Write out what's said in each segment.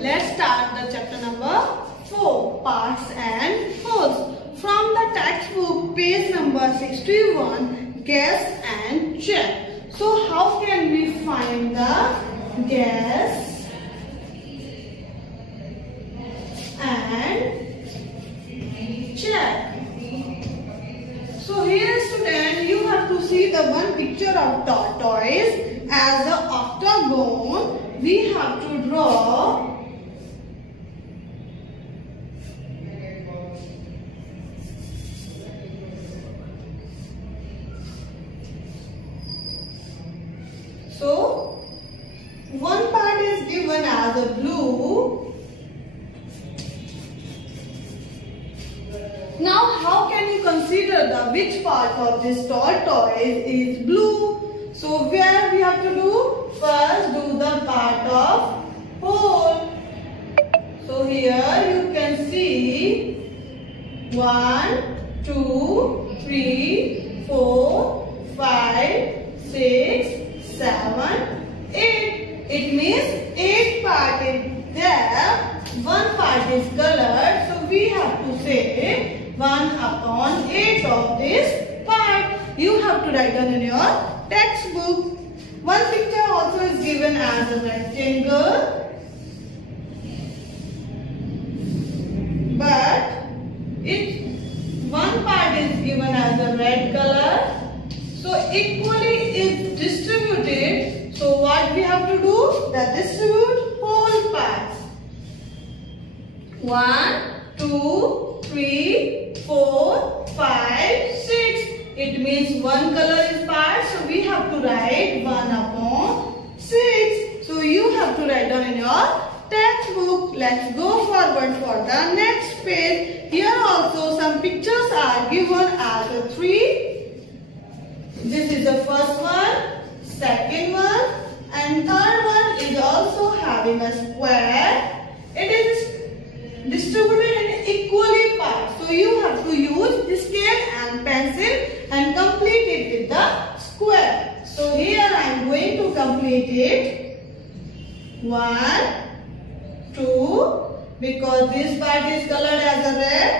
let's start the chapter number 4, parts and wholes. From the textbook, page number 61, guess and check. So how can we find the guess and check? So here student, you have to see the one picture of tortoise as the octagon. We have to draw so one part is given as a blue. Now how can you consider the which part of this tortoise is blue? So where we have to do? First do the part of whole. So here you can see 1, 2, 3, 4, 5, 6, 7, 8. It means 8 part is there. One part is colored. So we have to say 1/8 of this part. You have to write down in your textbook. One picture also is given as a rectangle, but one part is given as a red color. So equally is distributed. So what we have to do? That distribute whole parts. 1, 2, 3, 4, 5, 6. It means one color is part, so we have to write 1/6. So you have to write down in your textbook. Let's go forward for the next page. Here also some pictures are given as a 3. This is the first one, second one, and third one is also having a square. It is distributed in equally parts. So you have to use scale and pencil and complete it with the square. So here I am going to complete it. 1, 2, because this part is colored as a red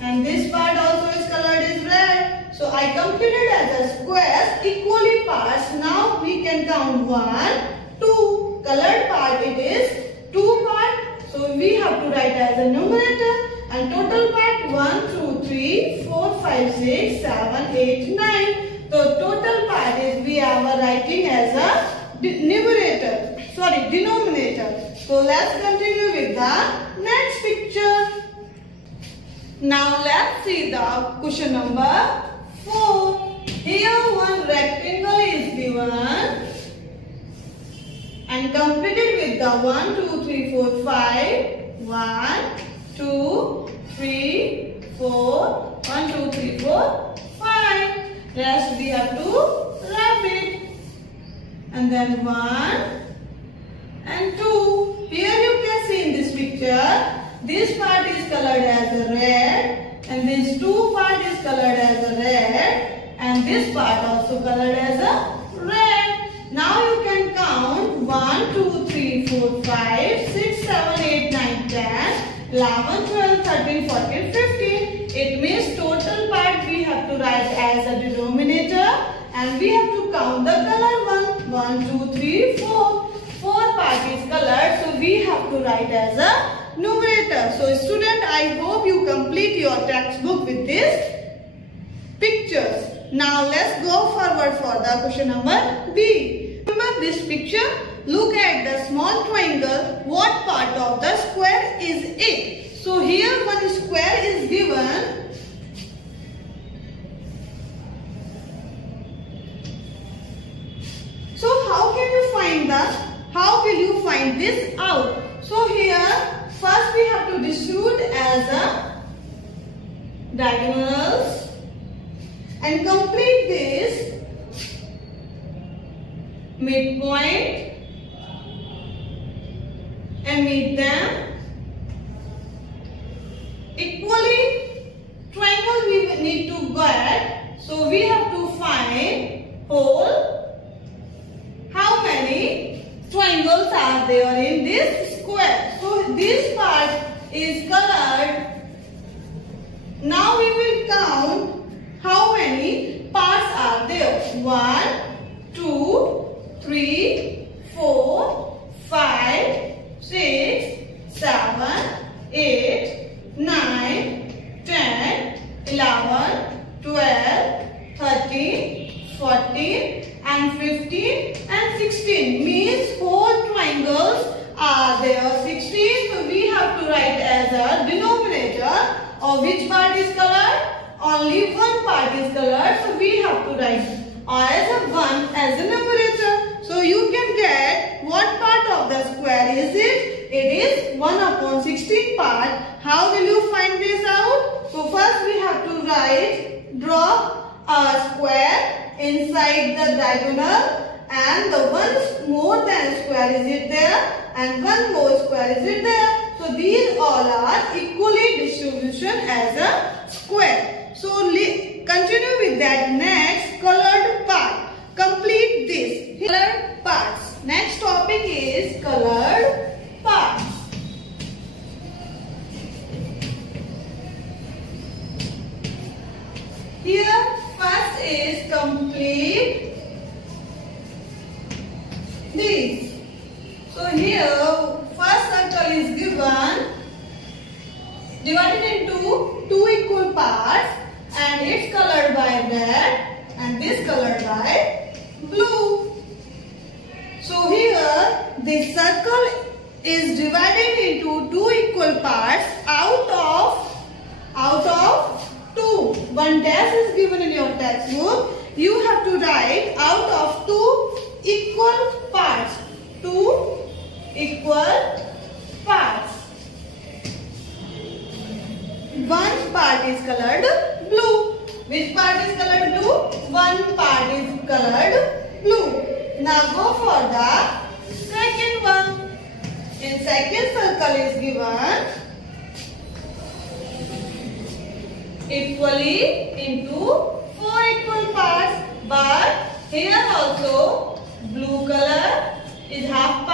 and this part also is colored as red. So I completed as a square equally parts. Now we can count 1, 2. Colored part it is 2 parts. So we have to write as a numerator, and total part 1, 2, 3, 4, 5, 6, 7, 8, 9. So total part is we are writing as a denominator. So let's continue with the next picture. Now let's see the question number 4. Here one rectangle is given and completed with the 1, 2, 3, 4, 5. 1, 2, 3, 4. 1, 2, 3, 4, 5. Rest we have to wrap it. And then 1 and 2. Here you can see in this picture, this part is colored as a red and this 2 part is colored as a red and this part also colored as a red. Now you can count 1, 2, 3, 4, 5, 6, 7, 8, 9, 10, 11, 12, 13, 14, 15. It means total part we have to write as a denominator and we have to count the color one. 1, 2, 3, 4. 4 part is colored, so we have to write as a numerator. So student, I hope you complete your textbook with these pictures. Now let's go forward for the question number B. Remember this picture? Look at the small triangle. What part of the square is it? So here one square is given. So how will you find this out? So here first we have to distribute as a diagonals and complete this midpoint and meet them equally. Triangle we need to get, so we have to find whole. How many triangles are there in this square? So 1, 2, 3, 4, 5, 6, 7, 8, 9, 10, 11, 12, 13, 14 and 15 and 16. Means whole triangles are there 16. So we have to write as a denominator of which part is colored? Only one part is colored. So we have to write as a 1 as a numerator. So you can get what part of the square is it? It is 1 upon 16 part. How will you find this out? So first we have to draw a square inside the diagonal, and the one more than square is it there, and one more square is it there. So these all are equally distribution as a square. So continue with that. Next, colored part. Complete this. Colored parts. Next topic is colored parts. Here first is complete this. So here first circle is given, divided into two equal parts, and it's colored by red and this colored by blue. So here this circle is divided into two equal parts out of 2. One dash is given in your textbook. You have to write out of 2 equal parts. 2 equal parts. One part is colored blue. Which part is colored blue? One part is colored blue. Now go for the second one. In second circle is given equally into 4 equal parts, but here also blue color is half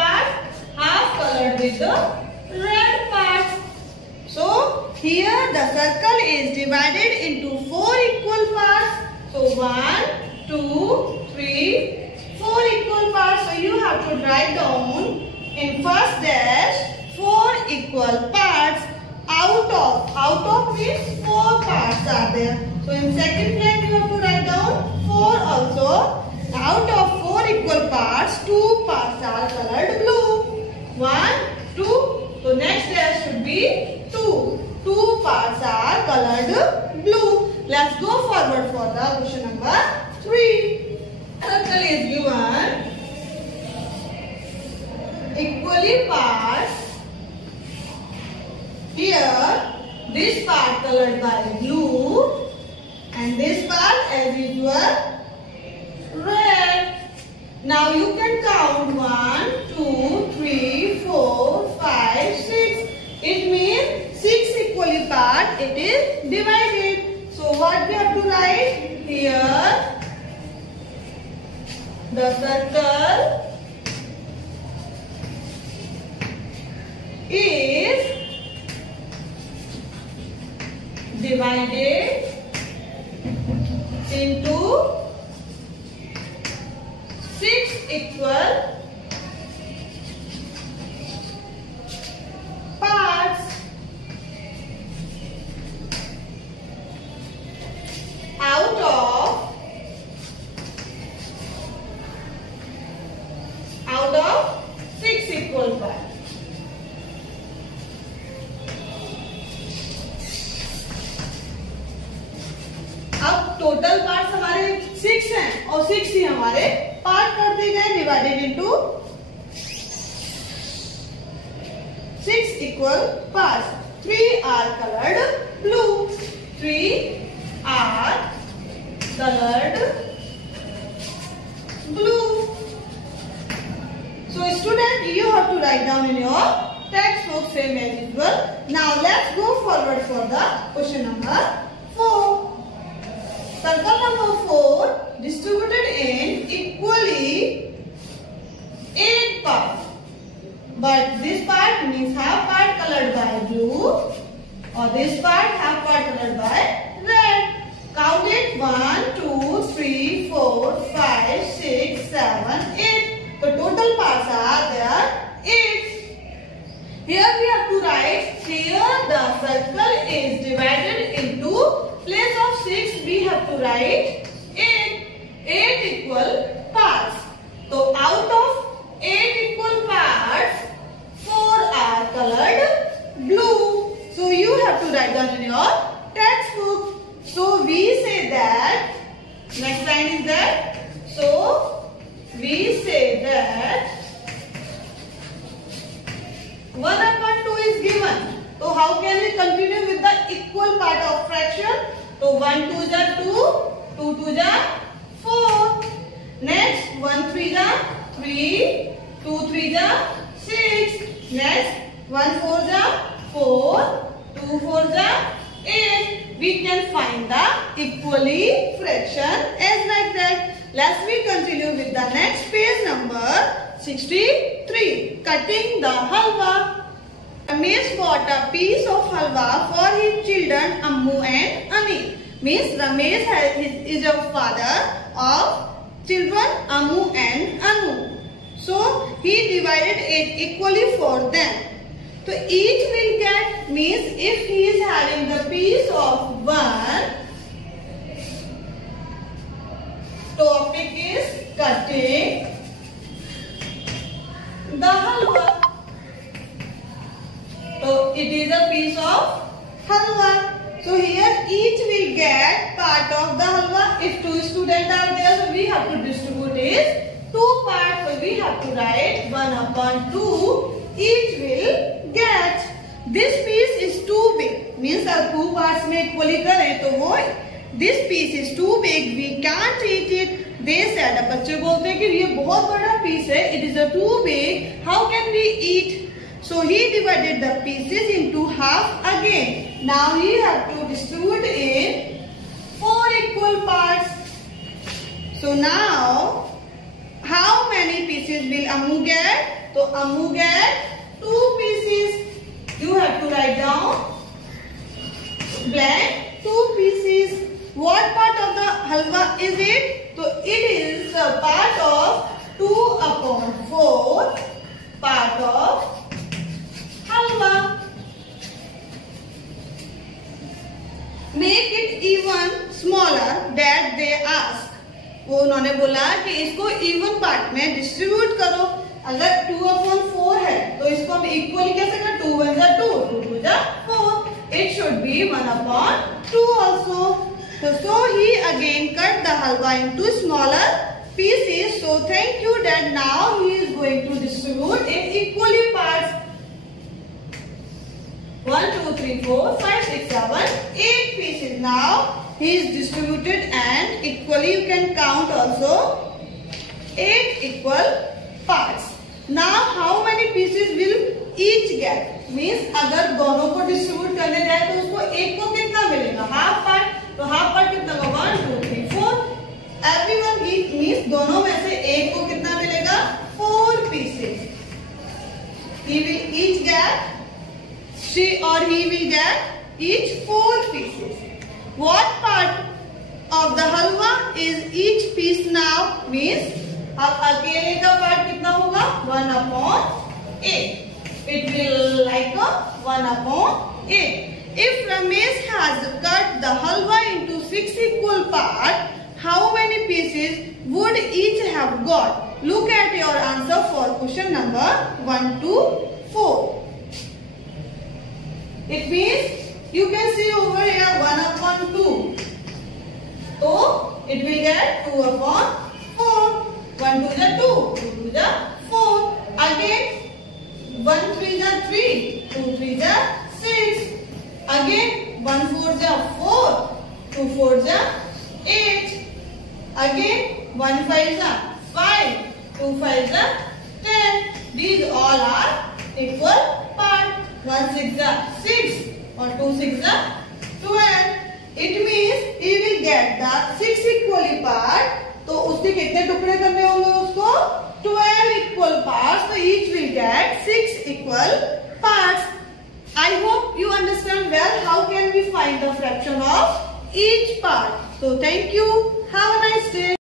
colored with the red parts. So here the circle is divided into 4 equal parts. So 1, 2, 3, 4 equal parts. So you have to write down in first dash 4 equal parts. Out of means 4 parts are there. So in second line you have to write down 4 also. Out of 4 equal parts, 2 parts are colored blue. 1, 2. So next dash should be 2. 2 parts are colored blue. Let's go forward for the question number 3. Circle is given equally parts. Here this part colored by blue and this part as usual red. Now you can count 1, 2, 3, 4, 5, 6. It means 6 equally part it is divided. So what we have to write here? The circle is divided into 6 equal parts. Out of 6 equal parts. अब total parts हमारे 6 हैं और 6 ही हमारे part कर दिए गए divided into 6 equal parts. 3 are colored blue. 3 are colored blue. So student, you have to write down in your textbook same as usual. Now let's go forward for the question number 4. Circle number 4 distributed in equally 8 parts. But this part means half part colored by blue or this part half part colored by red. Count it 1, 2, 3, 4, place of 6 we have to write 8. 8 equal parts. So out of 8 equal parts, 4 are colored blue. So you have to write down in your textbook. So we say that, next line is that, so we say that 1/2 is given. So how can we continue with the equal part of fraction? So 1 2 is 2, 2 2 is 4. Next 1 3 is 3, 2 3 is 6. Next 1 4 is 4, 2 4 is 8. We can find the equally fraction as like that. Let's we continue with the next page number 63. Cutting the halwa. Ramesh bought a piece of halwa for his children Ammu and Ani. Means Ramesh is a father of children Ammu and Anu. So he divided it equally for them. So each will get, means if he is having the piece of 1, topic is cutting the halwa. So it is a piece of halwa. So here each will get part of the halwa. If 2 students are there, so we have to distribute it 2 parts. So we have to write 1/2. Each will get. This piece is too big. Means our 2 parts में equally करें तो वो this piece is too big. We can't eat it. They said. अब बच्चे बोलते हैं कि ये बहुत बड़ा piece है. It is a too big. How can we eat? So he divided the pieces into half again. Now he have to distribute in 4 equal parts. So now how many pieces will Ammu get? So Ammu get 2 pieces. You have to write down blank 2 pieces. What part of the halwa is it? So it is a part of 2/4 part of halwa. Make it even smaller that they ask. वो उन्होंने बोला कि इसको even part में distribute करो. अगर 2/4 है तो इसको हम इक्वली कैसे करें? 2 1 is 2, 2 2 is 4. It should be 1/2 also. So he again cut the halwa into smaller pieces. So thank you that now he is going to distribute in equally parts. 1 2 3 4 5 6 7 8 pieces. Now he is distributed and equally you can count also 8 equal parts. Now how many pieces will each get? Means अगर दोनों को distribute करने जाए तो उसको एक को कितना मिलेगा? Half part. तो हाफ पार्ट कितना होगा? 1 2 3 4. Everyone each means दोनों में से एक को कितना मिलेगा? 4 pieces. He will each get, she or he will get each 4 pieces. What part of the halwa is each piece now? Means अब अकेले का पार्ट कितना होगा? 1/8. It will like a 1/8. If Ramesh has cut the halwa into 6 equal parts, how many pieces would each have got? Look at your answer for question number 1 to 4. It means you can see over here 1/2. So it will get 2/4. 1 2 is 2, 2 2 is 4. Again 1 3 is 3, 2 3 is 6. Again 1 4 is 4, 2 4 is 8. Again 1 5 is 5, 2 5 is 10. These all are equal part. 1 6 is 6 or 2 6 is 12. It means he will get the 6 equally part. तो उसके कितने टुकड़े करने होंगे? उसको 12 equal parts. So each will get 6 equal parts. I hope you understand well how can we find the fraction of each part. So thank you. Have a nice day.